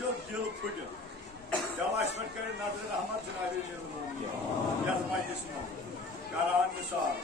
जो दिल फुट जवाश पर करे नजर रहमत जनाब यस मजलिस में करान मिसाल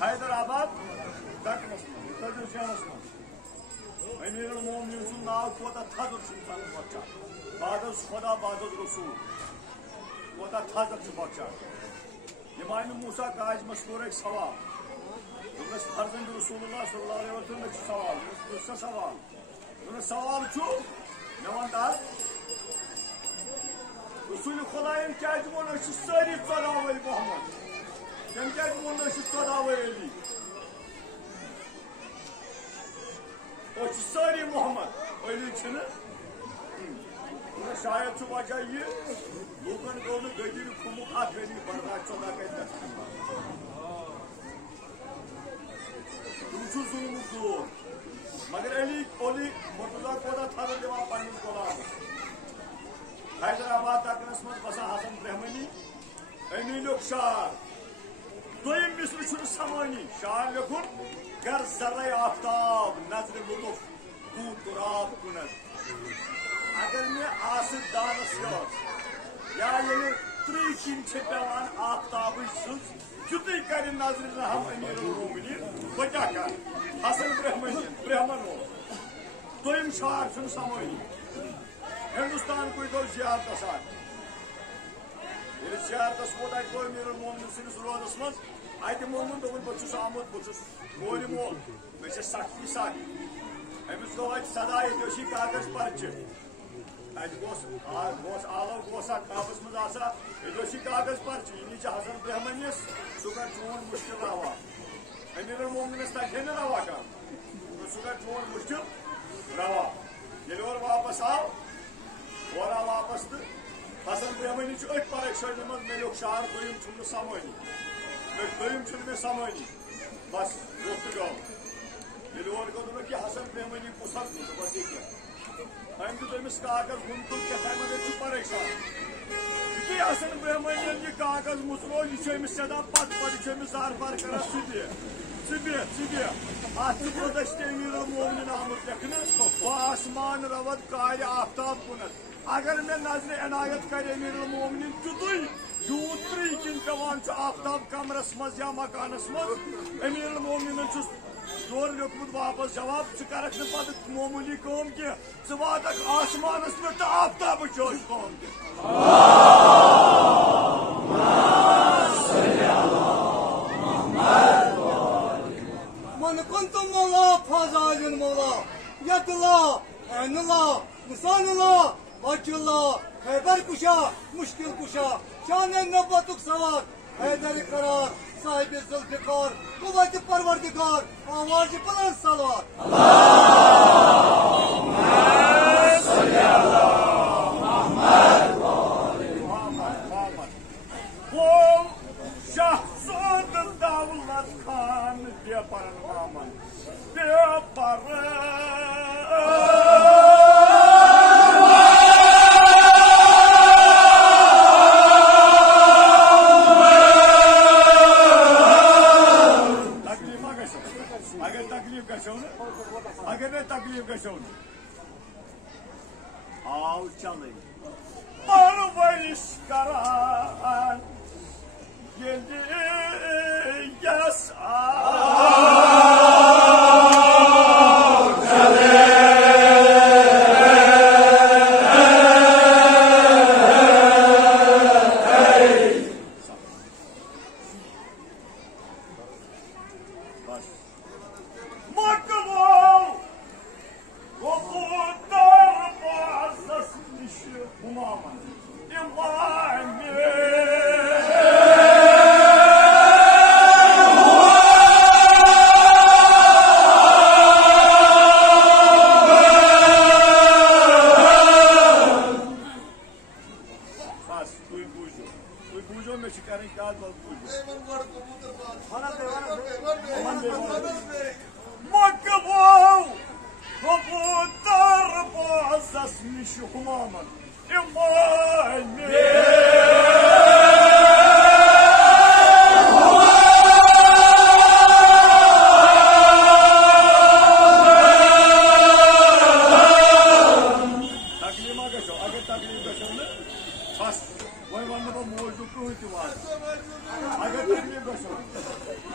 हैदराबाद दकनस अमीरुल मोमिनीन सुन नाव कोता थजर इंसान बच्चा बादस खुदा बादस रसूल कोता थजर बच्चा इमाम मूसा का आज मशहूर एक सवाल उनस फर्जंद रसूलुल्लाह सल्लल्लाहु अलैहि वसल्लम सवाल उसका सवाल उन सवाल छु नवंदार रसूल खुदायन क्या जमोन सारी सदावल मोहम्मद तम क्या जमोन सदावल अली सारी मोहम्मद अली शायद वजह यह लूकन गो गदिर खुमुक अत गई बर्दाश्त 14 कर तुम जुल्मुक दूर मगर अली ओली मुर्तजा कोदा थर दिवान पन्निस गुलाम हैदराबाद दकनस मज बसा हसन ब्रह्मनी अमीनुक शार दोयम मिसल समानी शार लिखुन गर जर्रे आफ्ताब नजर लुत्फ दूध तुराब कुनत अगर मे आस दानस या ये 3 किन पेवान आफ्ताब युत कर नजर रहम अमीरुल मोमिनीन बह क्या कर हसन ब्रह्मन वो दोयम शार समानी हिंदुस्तान को गो जियारत जियारतस वोत गो अमीरुल मोमिनीन सस रोजस मज अत मोमन दोपन बहुत आमुत बहुत मोल मोल मे सख्ती सानी अमिस गो अत सदा ये कागज पर्चे आलो गोस कापस मज ये कागज पर्चे यह नीचे हसन ब्रह्मनियस सह कर चोन मुश्किल रवा अमीरुल मोमिनीनस तक ना रवा कर सह कर चोन मुश्किल रवा ये और वापस आव और वापस तो हसन ब्रह्मनी अथ परेशानी मज मे लोग शार दोयम समानी दोयम मे समानी बस रोत गो ये और गो कि हसन ब्रह्मनी कुसल बस ये अम दिस कागज गुंतुल क्या परेशान यु हसन ब्रह्मनी यह कागज मुसलो यह सदा पत जार बार कर अमीरुल मोमिनीन आमुत लिखने आसमान रवत कार्य आफ्ताब कुनत अगर मे नजर इनायत कर अमीरुल मोमिनीन तुतुई यूत 3 किन पेवान आफ्ताब कमरस मज या मकानस मज अमीरुल मोमिनीन योर लिखमुत वापस जवाब करक पे मामूली कम कह वातक आसमानस पे तो आफ्ताब कम मन कुंतुम मौला फाजालिन मौला यदला ऐनला निसानला वजला हैदर कुशा मुश्किल कुशा शान नबतुक सवार हैदर करार साहिब जुल्फिकार कुव्वत परवरदिगार आवाज बुलंद सलावत अल्लाहुम्मा सल्ली अला मुहम्मद व आलि मुहम्मद वो शहजाद दौलत खान बेपरन मामन बेपरन आओ चले परवरिश करान Makbul kabutar bazasmış humaman imani.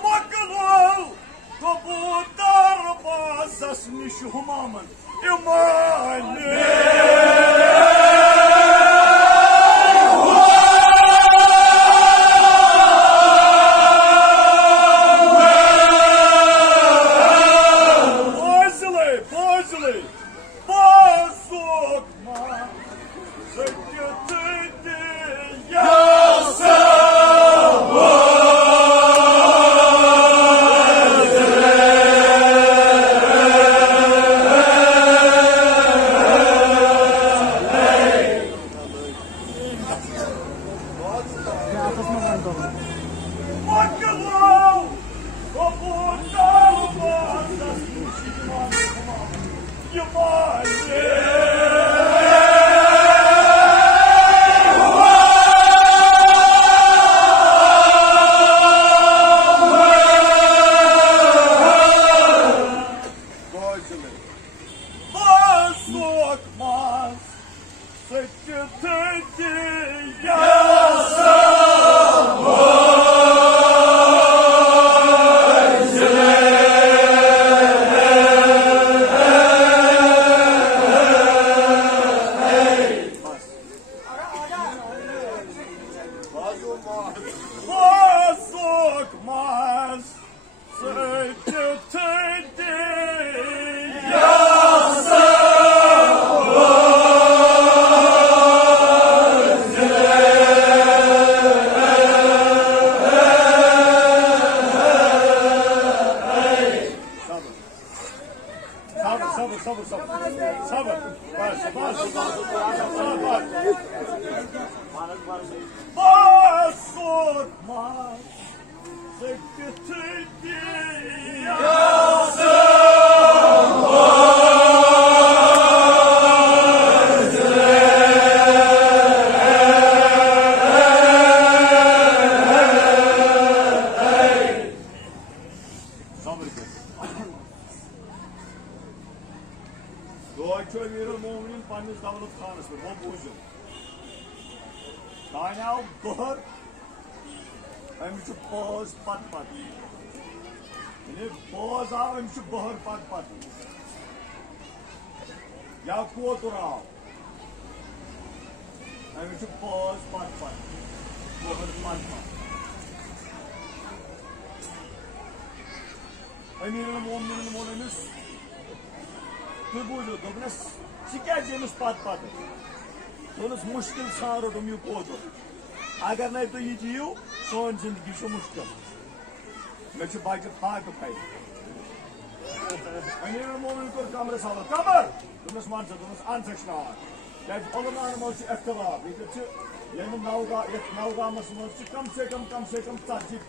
Makbul kabutar bazasmış humaman imani. मुश्किल सान रोटम यह पोदर अगर ना तो यह चीज सोन जिंदगी मुश्किल मे बच्चे फाक फाई अमीर मोमिन कोर कमर सवाल कमर दोनस मान अन सचनान क्या मज इख्तलाफ ये नौगामस मज कम से कम 40-50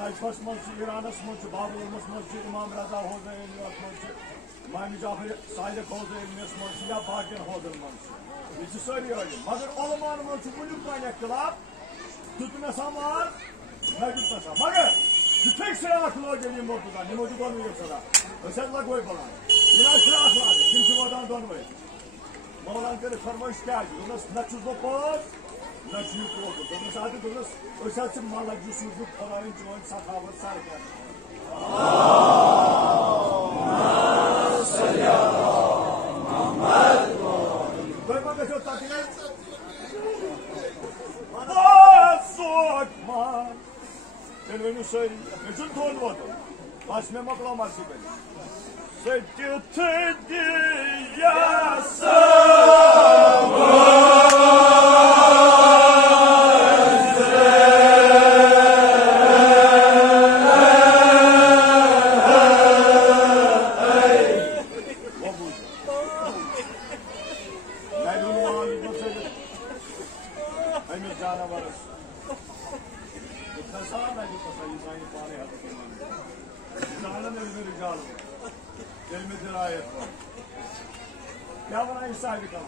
नजफस मज ईरानस मज बाबुलमस मज इमाम रजा होजैन इमाम जाफर सादिक होजैन मज या बाकिन होजन मज यह सारी मगर उलमान मज वुनुक तान इख्तलाफ तुतनस मार नसा मगर यु श्राख लोग मुर्तजा निमो दोनवे सदा लगवे बलान यह श्राख लागे तम वातान दोनवे मौलान कर फरमाइश क्या दोनस न पास न दोनस मलक सूझ खुदान चोन सखावत सर वन सारी मे थोन वो बस मे मकलो मर्जी पे ki kasa insanı pahalı hatırlamıyor. İnsanın elini ricalı var. Elime dirayet var. Ya buna insan bir kalan.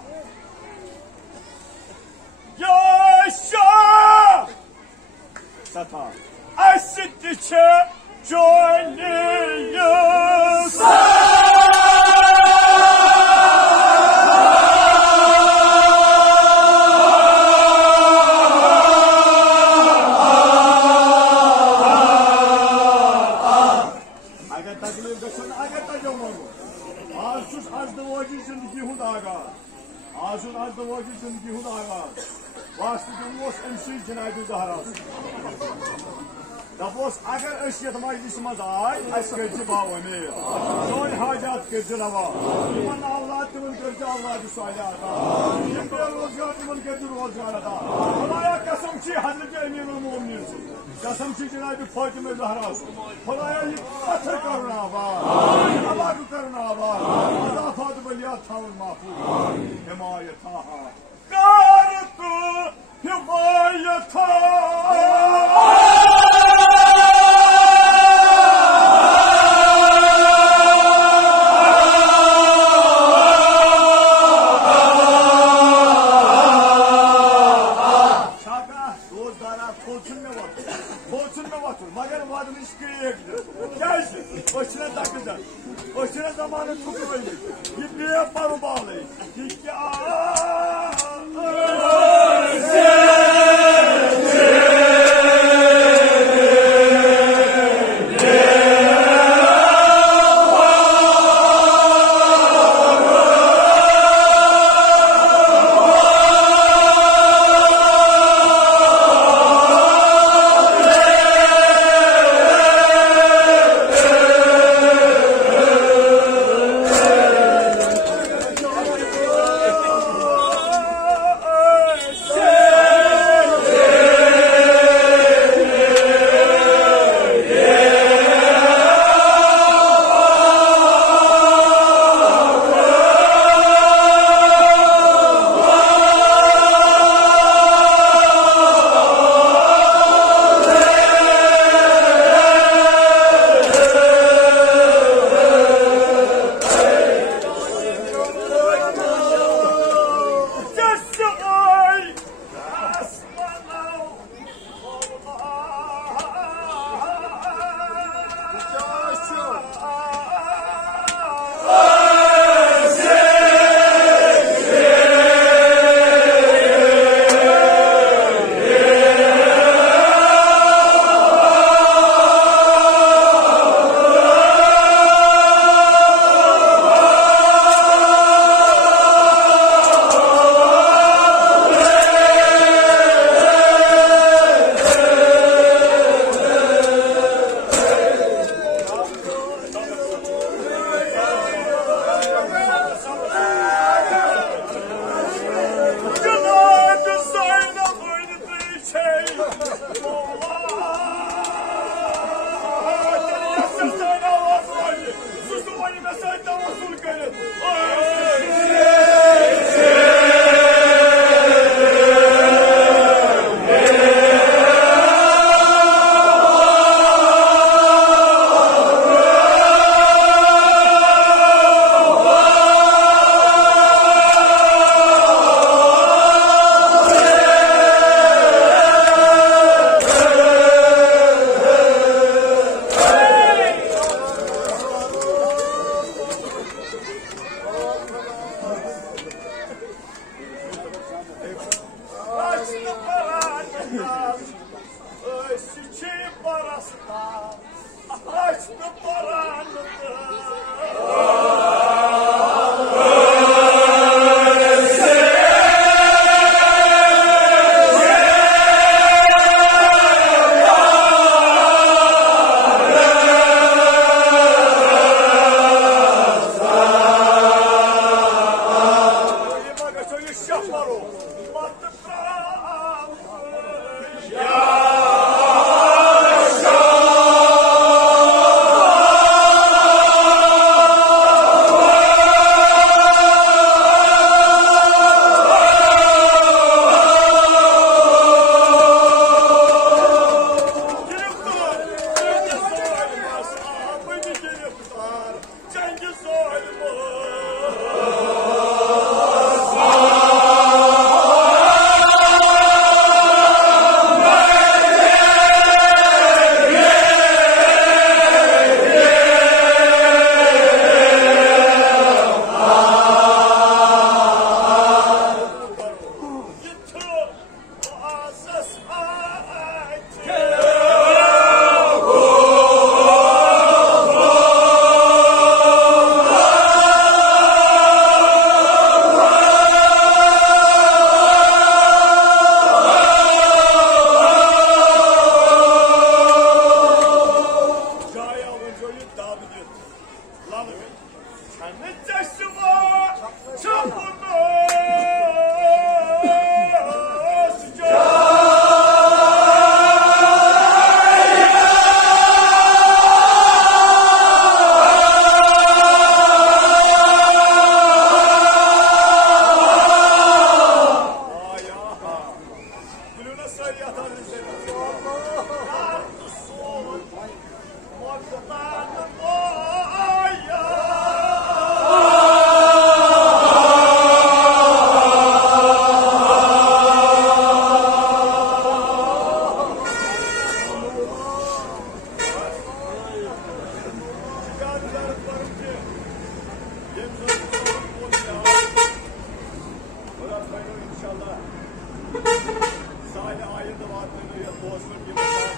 Yaşa! Sata. Asittiçe joyliyiz. Azun az da vacı zindagi hud ağar. Vasti dumos emşir cinayeti zaharas. Dabos agar eşyat meclisimiz ay, askerci bağını. Soy hacat kırcı rava. İman avlad timun kırcı avladı soylarda. İmre rozgar timun kırcı rozgarada. Kolaya kasımçı Hazreti Emirul Mu'minin. Kasımçı cinayeti Fatıma Zahra. Kolaya atır karına var. Abad karına var. Azafat beliyat tavır mahfuz. Himayet taha. Kartu himayet taha. Başına takacak. Başına zamanı tutuverecek. Gidiyor paru bağlayın. Gitti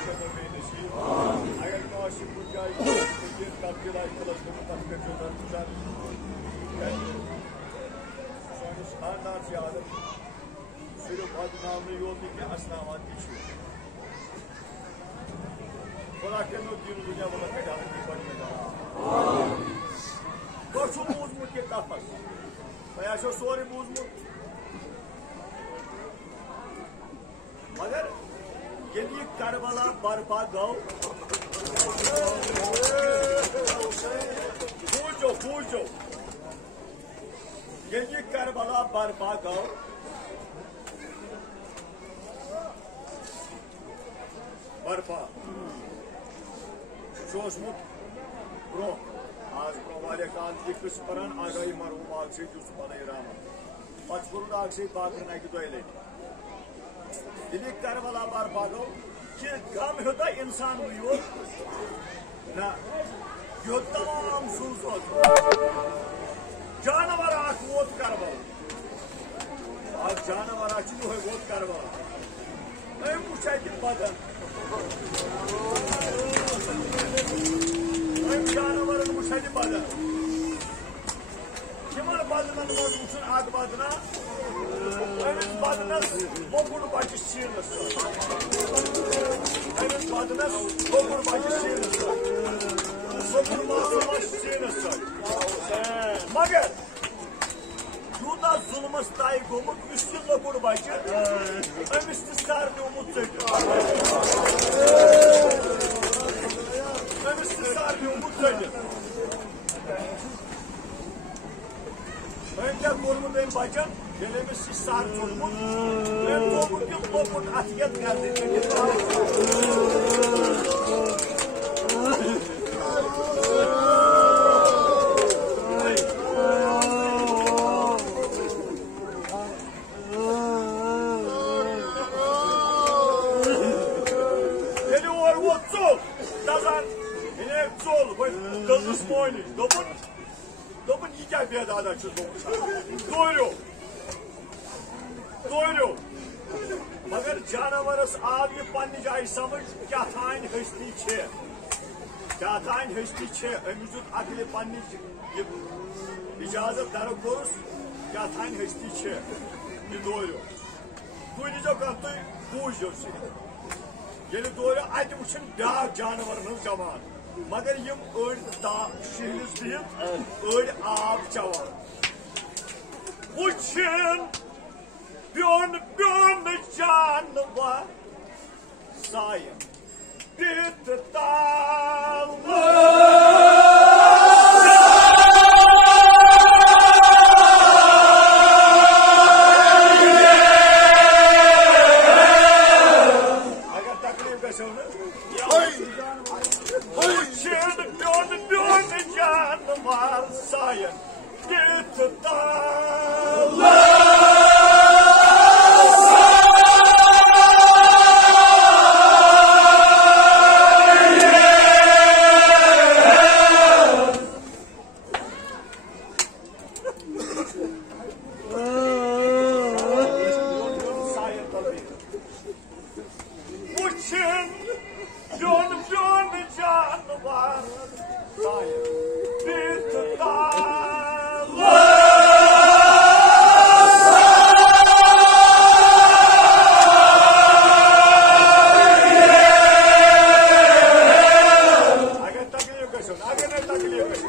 करनो बे नसीब अगर काशी बुझाई ये कब्जिला इखलास को तक जो दर सोनिस खानदान से आदत सिर्फ बदनाम नहीं होती कि असनावात की छू खुदा के नो दिन दुनिया वाला के डाल की बड़ी में तो छू मूजमुत के तापस मैं ऐसा सोरी मूजमुत मगर यदि करबला बर्पा गौ पूछो यदि करबला बर्पा गौ बर्पा सोचमुत ब्रो आज ब्रो वाले काल की कुछ परन आगाही मरहूम आग से जुस बने राम पचपुर आग से बात करना की दोले यदि करबला बर्पा गौ कि कम होता इंसान यो ना यो तमाम सूसोत जानवर आख वोत करबल आज जानवर आख जो है वोत करबल मैं मुझे बदन मैं जानवर मुझे बदन किमर बदन मुझे आग बदना बदनस मोकुड़ बच्चे शीरस बदनस मोकुड़ बच्चे शीरस मोकुड़ मासूम शीरस मगर यूता जुल्मस ताई गोमुत इश्क लोकुड़ बच्चे अमिस सार नोमुत अमिस सार नोमुत मैं क्या कोर्मुत एक बच्चन जेले में सार चुनमुत मैं लोकुड़ के लोकुड़ अतियत कर देते मगर जानवरस आव यह पन्नी जाय समझ क्या थान हस्ती अमिस अकल पन्नी इजाजत दर कोर्स क्या थान हस्ती यह दोरियो तुम दीजो कह तुम बूझो ये दोरियो अत वुन ब्या जानवर जवान मगर यम शहलिस दित अड़ आब चवान वुन ब्योन ब्योन जानवर सायन दित ताल अगर तकलीफ गो ब्योन जानवर सायन दित ताल